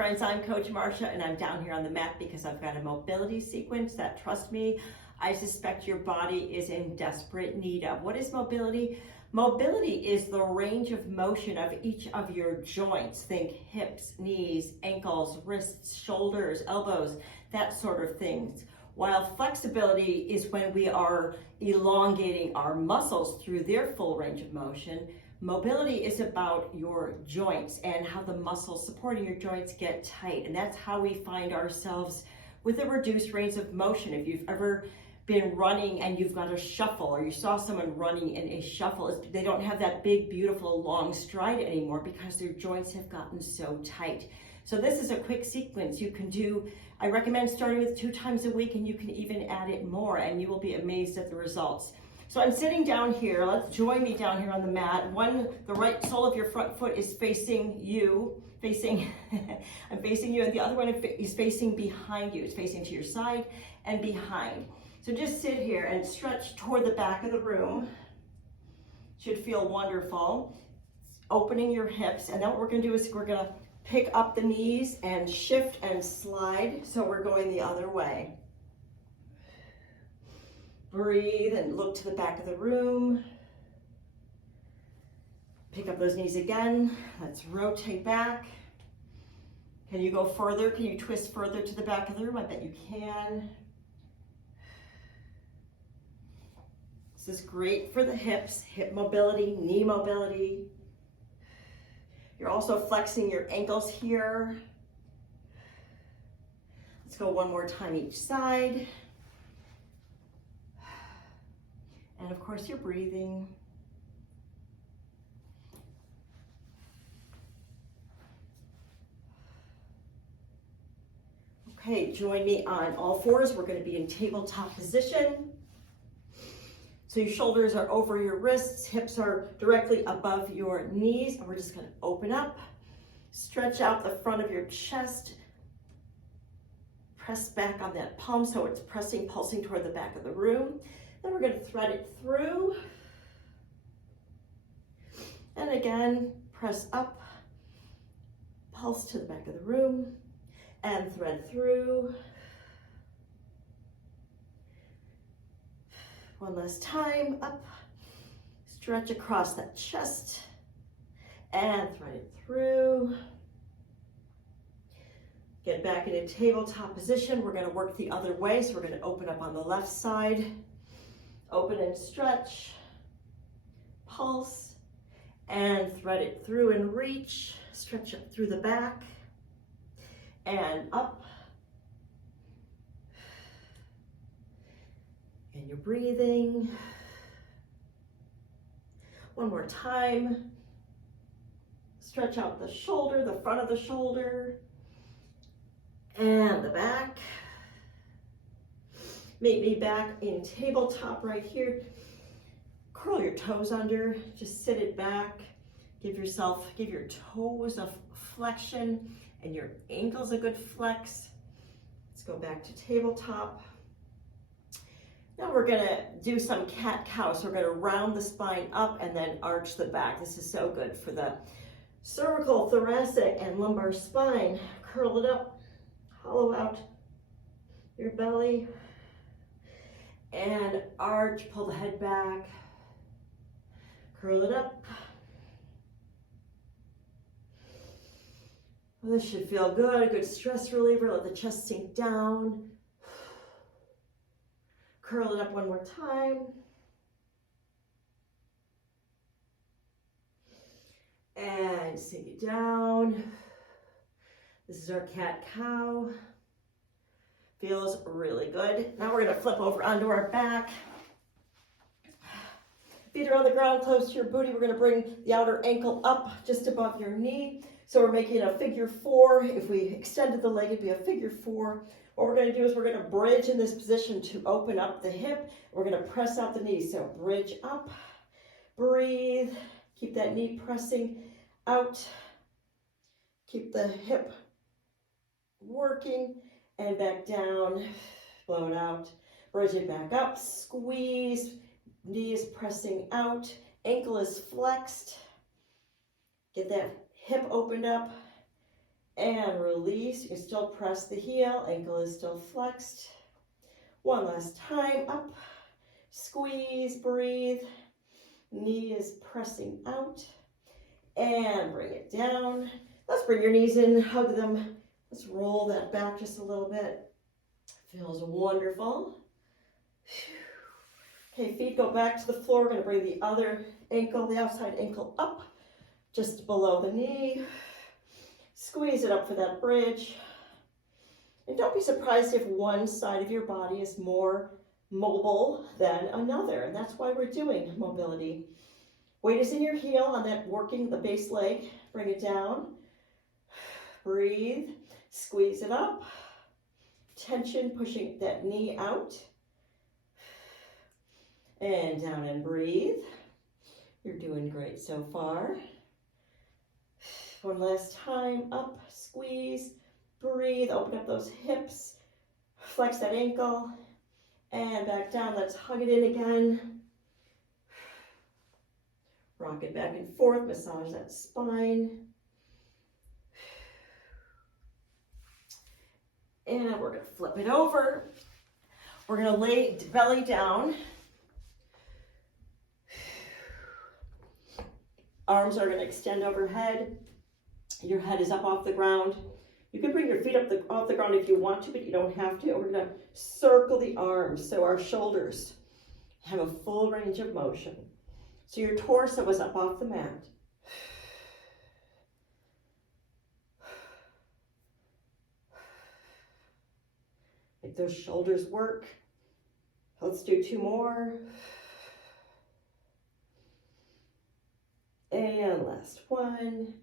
friends, I'm Coach Marsha and I'm down here on the mat because I've got a mobility sequence that, trust me, I suspect your body is in desperate need of. What is mobility? Mobility is the range of motion of each of your joints. Think hips, knees, ankles, wrists, shoulders, elbows, that sort of things. While flexibility is when we are elongating our muscles through their full range of motion, mobility is about your joints and how the muscles supporting your joints get tight. And that's how we find ourselves with a reduced range of motion. If you've ever been running and you've got a shuffle, or you saw someone running in a shuffle, they don't have that big, beautiful, long stride anymore because their joints have gotten so tight. So this is a quick sequence you can do. I recommend starting with 2 times a week, and you can even add it more, and you will be amazed at the results. So I'm sitting down here. Let's join me down here on the mat. The right sole of your front foot is facing you, I'm facing you, and the other one is facing behind you. It's facing to your side and behind. So just sit here and stretch toward the back of the room. Should feel wonderful. Opening your hips, and then what we're gonna do is we're gonna pick up the knees and shift and slide. So we're going the other way. Breathe and look to the back of the room. Pick up those knees again. Let's rotate back. Can you go further? Can you twist further to the back of the room? I bet you can. This is great for the hips, hip mobility, knee mobility. You're also flexing your ankles here. Let's go one more time each side. And of course, you're breathing. Okay, join me on all fours. We're going to be in tabletop position. So your shoulders are over your wrists, hips are directly above your knees, and we're just going to open up, stretch out the front of your chest, press back on that palm so it's pulsing toward the back of the room. Then we're going to thread it through, and again, press up, pulse to the back of the room, and thread through. One last time, up, stretch across that chest, and thread it through. Get back into tabletop position. We're gonna work the other way, so we're gonna open up on the left side, open and stretch, pulse, and thread it through and reach, stretch up through the back, and up. And you're breathing. One more time. Stretch out the shoulder, the front of the shoulder, and the back. Meet me back in tabletop right here. Curl your toes under, just sit it back. Give your toes a flexion and your ankles a good flex. Let's go back to tabletop. Now we're gonna do some cat-cow. So we're gonna round the spine up and then arch the back. This is so good for the cervical, thoracic, and lumbar spine. Curl it up, hollow out your belly, and arch, pull the head back, curl it up. Well, this should feel good, a good stress reliever. Let the chest sink down. Curl it up one more time. And sink it down. This is our cat-cow. Feels really good. Now we're gonna flip over onto our back. Feet are on the ground, close to your booty. We're gonna bring the outer ankle up just above your knee. So we're making a figure 4. If we extended the leg, it'd be a figure 4. What we're gonna do is we're gonna bridge in this position to open up the hip. We're gonna press out the knee. So bridge up, breathe, keep that knee pressing out. Keep the hip working, and back down, blow it out. Bridge it back up, squeeze, knee is pressing out, ankle is flexed. Get that hip opened up, And release. You can still press the heel, ankle is still flexed. One last time, up, squeeze, breathe. Knee is pressing out. And bring it down. Let's bring your knees in, hug them. Let's roll that back just a little bit. Feels wonderful. Okay, feet go back to the floor. We're gonna bring the other ankle, the outside ankle up, just below the knee. Squeeze it up for that bridge. And don't be surprised if one side of your body is more mobile than another. And that's why we're doing mobility. Weight is in your heel on that working the base leg. Bring it down. Breathe. Squeeze it up. Tension pushing that knee out. And down and breathe. You're doing great so far. One last time, up, squeeze, breathe, open up those hips, flex that ankle, and back down. Let's hug it in again. Rock it back and forth, massage that spine. And we're gonna flip it over. We're gonna lay belly down. Arms are gonna extend overhead. Your head is up off the ground. You can bring your feet up off the ground if you want to, but you don't have to. We're gonna circle the arms so our shoulders have a full range of motion. So your torso is up off the mat. Make those shoulders work. Let's do 2 more. And last one.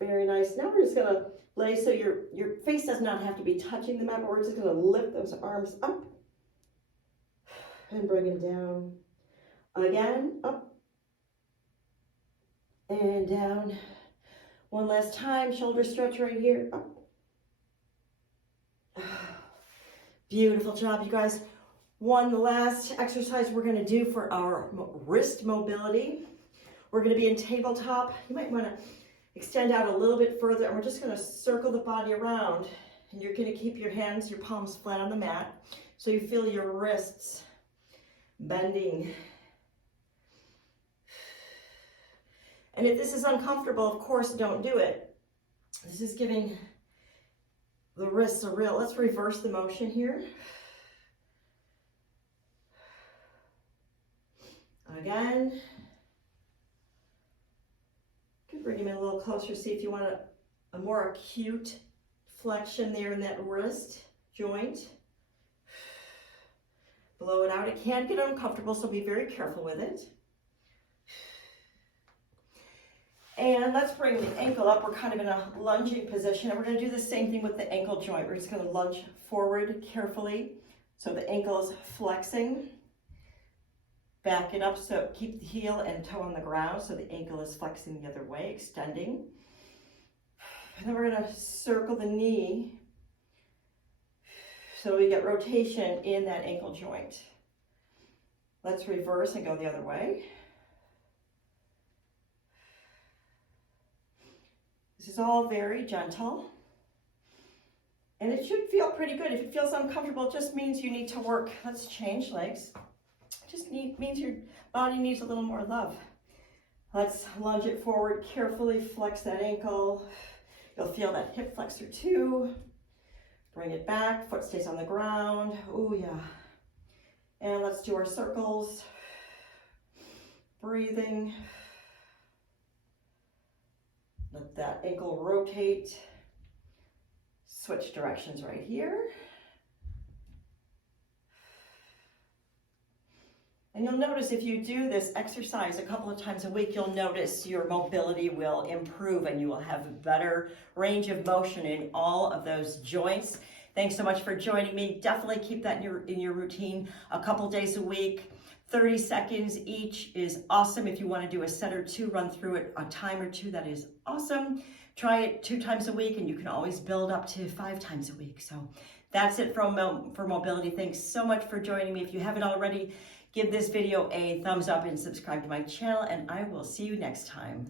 Very nice. Now we're just gonna lay so your face does not have to be touching the mat, but we're just gonna lift those arms up and bring them down. Again, up and down. One last time, shoulder stretch right here, up. Beautiful job, you guys. One last exercise we're gonna do for our wrist mobility. We're gonna be in tabletop. You might wanna extend out a little bit further, and we're just gonna circle the body around, and you're gonna keep your hands, your palms flat on the mat, so you feel your wrists bending. And if this is uncomfortable, of course, don't do it. This is giving the wrists a real, let's reverse the motion here. Again. Bring him in a little closer, see if you want a more acute flexion there in that wrist joint. Blow it out. It can get uncomfortable, so be very careful with it. And let's bring the ankle up. We're kind of in a lunging position, and we're going to do the same thing with the ankle joint. We're just going to lunge forward carefully so the ankle is flexing. Back it up, so keep the heel and toe on the ground so the ankle is flexing the other way, extending. And then we're gonna circle the knee so we get rotation in that ankle joint. Let's reverse and go the other way. This is all very gentle. And it should feel pretty good. If it feels uncomfortable, it just means you need to work. Let's change legs. Just means your body needs a little more love. Let's lunge it forward carefully, flex that ankle. You'll feel that hip flexor too. Bring it back, foot stays on the ground. Oh yeah. And let's do our circles. Breathing. Let that ankle rotate. Switch directions right here. And you'll notice if you do this exercise a couple of times a week, you'll notice your mobility will improve and you will have a better range of motion in all of those joints. Thanks so much for joining me. Definitely keep that in your routine a couple days a week. 30 seconds each is awesome. If you want to do a set or two, run through it a time or two, that is awesome. Try it 2 times a week, and you can always build up to 5 times a week. So that's it for mobility. Thanks so much for joining me. If you haven't already, Give this video a thumbs up and subscribe to my channel, and I will see you next time.